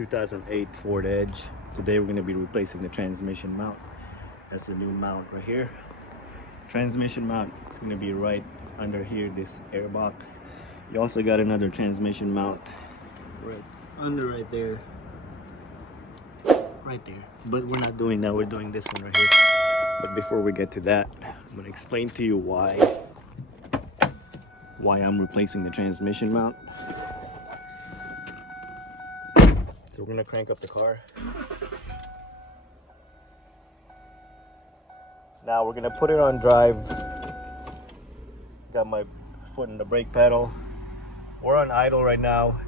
2008 Ford Edge. Today we're going to be replacing the transmission mount. That's the new mount right here. Transmission mount is going to be right under here, this air box. You also got another transmission mount right under right there. Right there. But we're not doing that, we're doing this one right here. But before we get to that, I'm going to explain to you why I'm replacing the transmission mount. So we're going to crank up the car. Now we're going to put it on drive. Got my foot in the brake pedal. We're on idle right now,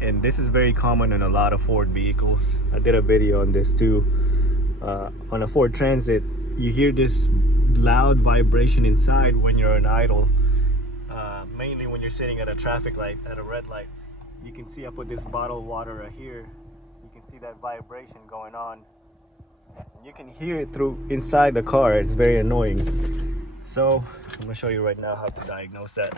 and this is very common in a lot of Ford vehicles. I did a video on this too. On a Ford Transit, you hear this loud vibration inside when you're on idle, mainly when you're sitting at a traffic light, at a red light. You can see I put this bottled water right here. You can see that vibration going on. You can hear it through inside the car. It's very annoying. So I'm going to show you right now how to diagnose that.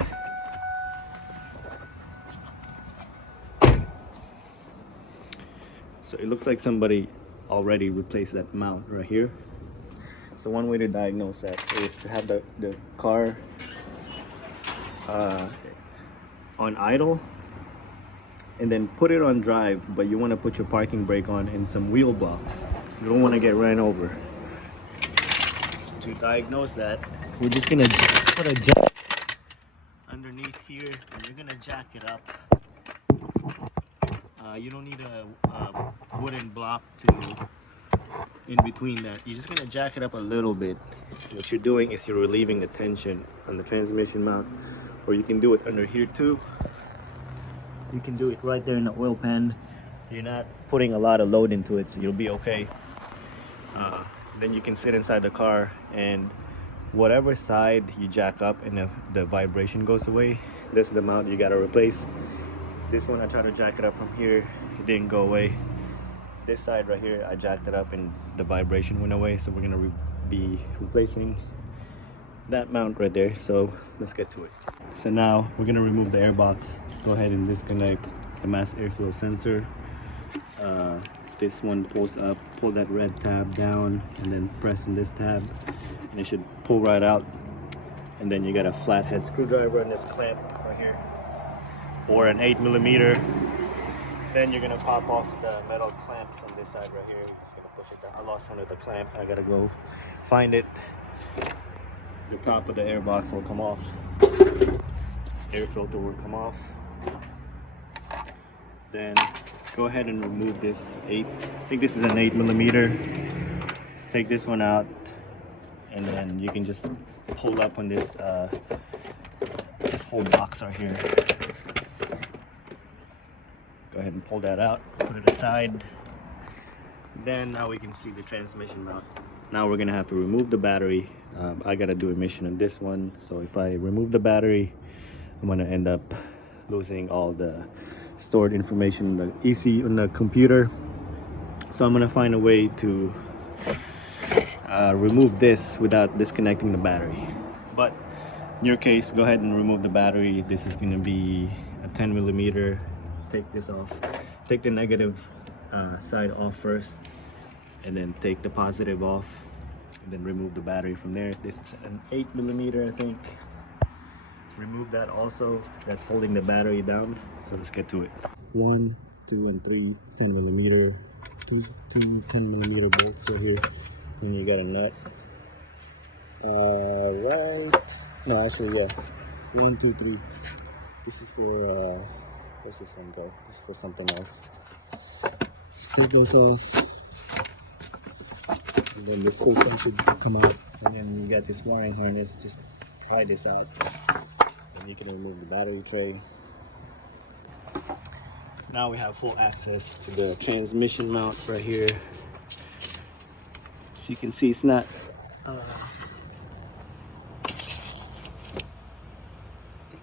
So it looks like somebody already replaced that mount right here. So one way to diagnose that is to have the car on idle and then put it on drive, but you want to put your parking brake on and some wheel blocks. You don't want to get ran over. So to diagnose that, we're just going to put a jack underneath here and you're going to jack it up. You don't need a wooden block to in between that. You're just going to jack it up a little bit. What you're doing is you're relieving the tension on the transmission mount, or you can do it under here too. You can do it right there in the oil pan. You're not putting a lot of load into it, so you'll be okay. Then you can sit inside the car, and whatever side you jack up and the vibration goes away, this is the mount you got to replace. This one I tried to jack it up from here, it didn't go away. This side right here, I jacked it up and the vibration went away, so we're gonna be replacing that mount right there. So let's get to it. So now we're gonna remove the air box. Go ahead and disconnect the mass airflow sensor. This one pulls up, pull that red tab down and then press on this tab and it should pull right out. And then you got a flathead screwdriver on this clamp right here, or an 8mm. Then you're gonna pop off the metal clamps on this side right here. You're just gonna push it down. I lost one of the clamp. I gotta go find it. The top of the air box will come off. Air filter will come off. Then go ahead and remove this I think this is an 8mm. Take this one out, and then you can just pull up on this this whole box right here. Go ahead and pull that out, put it aside. Then now we can see the transmission mount. Now we're gonna have to remove the battery. I gotta do emission on this one, so if I remove the battery, I'm gonna end up losing all the stored information on the EC on the computer. So I'm gonna find a way to remove this without disconnecting the battery. But in your case, go ahead and remove the battery. This is gonna be a 10mm. Take this off. Take the negative side off first, and then take the positive off, and then remove the battery from there. This is an 8mm, I think. Remove that also. That's holding the battery down. So let's get to it. 1, 2, and 3 10mm. Two 10mm bolts right here. Then you got a nut. Right. No, actually, yeah. 1, 2, 3. This is for where's this one go? This is for something else. Just take those off. And then this whole thing should come out. And then you got this wiring harness. Just pry this out. And you can remove the battery tray. Now we have full access to the transmission mount right here. So you can see it's not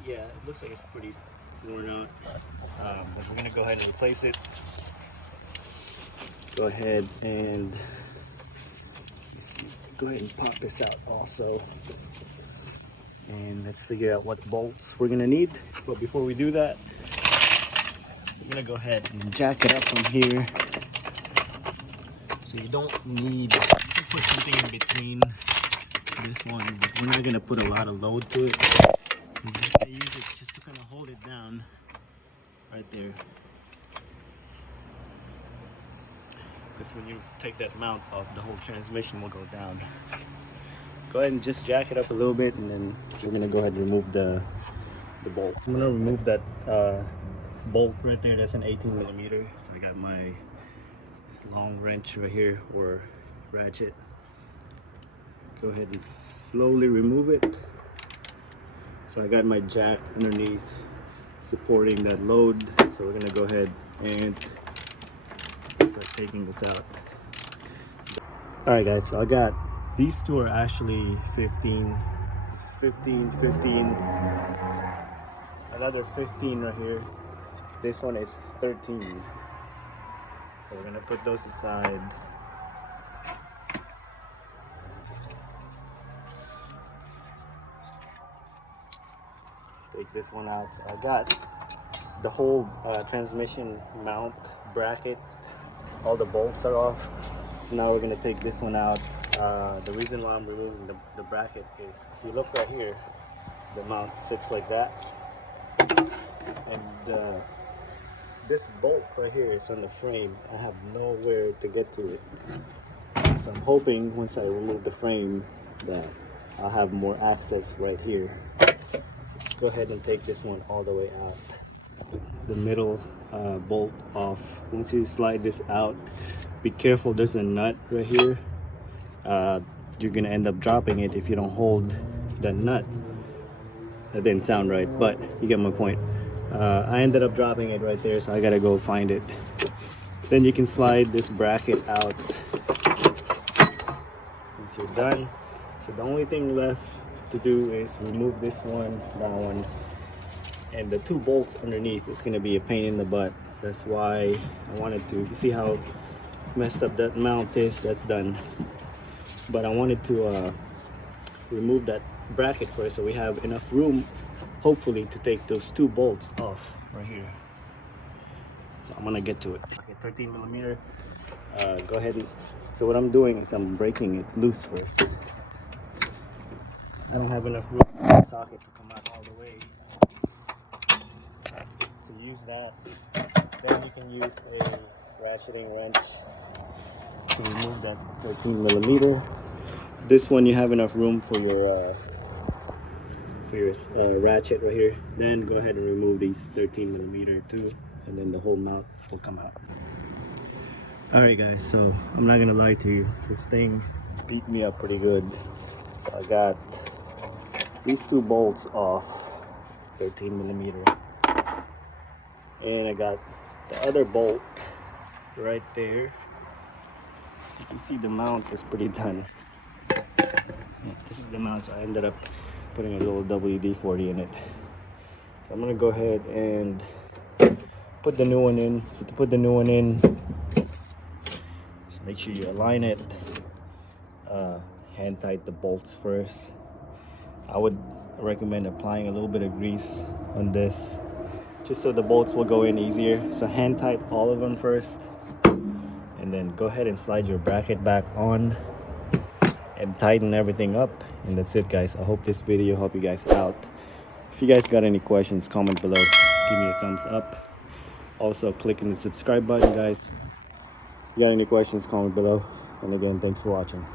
yeah, it looks like it's pretty worn out. But we're gonna go ahead and replace it. Go ahead and go ahead and pop this out also. And let's figure out what bolts we're gonna need. But before we do that, I'm gonna go ahead and jack it up from here. So you don't need to put something in between this one, but we're not gonna put a lot of load to it. We're just gonna use it just to kind of hold it down right there. Because when you take that mount off, the whole transmission will go down. Go ahead and just jack it up a little bit, and then we're gonna go ahead and remove the bolt. I'm gonna remove that bolt right there. That's an 18 millimeter. So I got my long wrench right here, or ratchet. Go ahead and slowly remove it. So I got my jack underneath supporting that load. So we're gonna go ahead and start taking this out. All right guys, so I got these two are actually 15. This is 15, 15, another 15 right here. This one is 13. So we're gonna put those aside. Take this one out. So I got the whole transmission mount bracket. All the bolts are off. So now we're gonna take this one out. The reason why I'm removing the bracket is, if you look right here, the mount sits like that, and this bolt right here is on the frame. I have nowhere to get to it, so I'm hoping once I remove the frame that I'll have more access right here. So let's go ahead and take this one all the way out. The middle bolt off. Once you slide this out, be careful, there's a nut right here. You're gonna end up dropping it if you don't hold the nut. That didn't sound right, but you get my point. I ended up dropping it right there, so I gotta go find it. Then you can slide this bracket out once you're done. So the only thing left to do is remove this one, that one, and the two bolts underneath. Is gonna be a pain in the butt. That's why I wanted to, you see how messed up that mount is. That's done, but I wanted to remove that bracket first, so we have enough room hopefully to take those two bolts off right here. So I'm gonna get to it. Okay, 13 millimeter. Go ahead and, so what I'm doing is I'm breaking it loose first. I don't have enough room for the socket to come out all the way, so use that. Then you can use a ratcheting wrench to remove that 13 millimeter. This one you have enough room for your ratchet right here. Then go ahead and remove these 13 millimeter too, and then the whole mount will come out. All right guys, so I'm not gonna lie to you, this thing beat me up pretty good. So I got these two bolts off, 13 millimeter, and I got the other bolt right there. So you can see the mount is pretty done. This is the mount, so I ended up putting a little WD-40 in it. So I'm gonna go ahead and put the new one in. So to put the new one in, just make sure you align it. Hand tight the bolts first. I would recommend applying a little bit of grease on this, just so the bolts will go in easier. So hand tight all of them first, and then go ahead and slide your bracket back on and tighten everything up, and that's it guys. I hope this video helped you guys out. If you guys got any questions, comment below, give me a thumbs up. Also clicking the subscribe button guys. If you got any questions, comment below, and again, thanks for watching.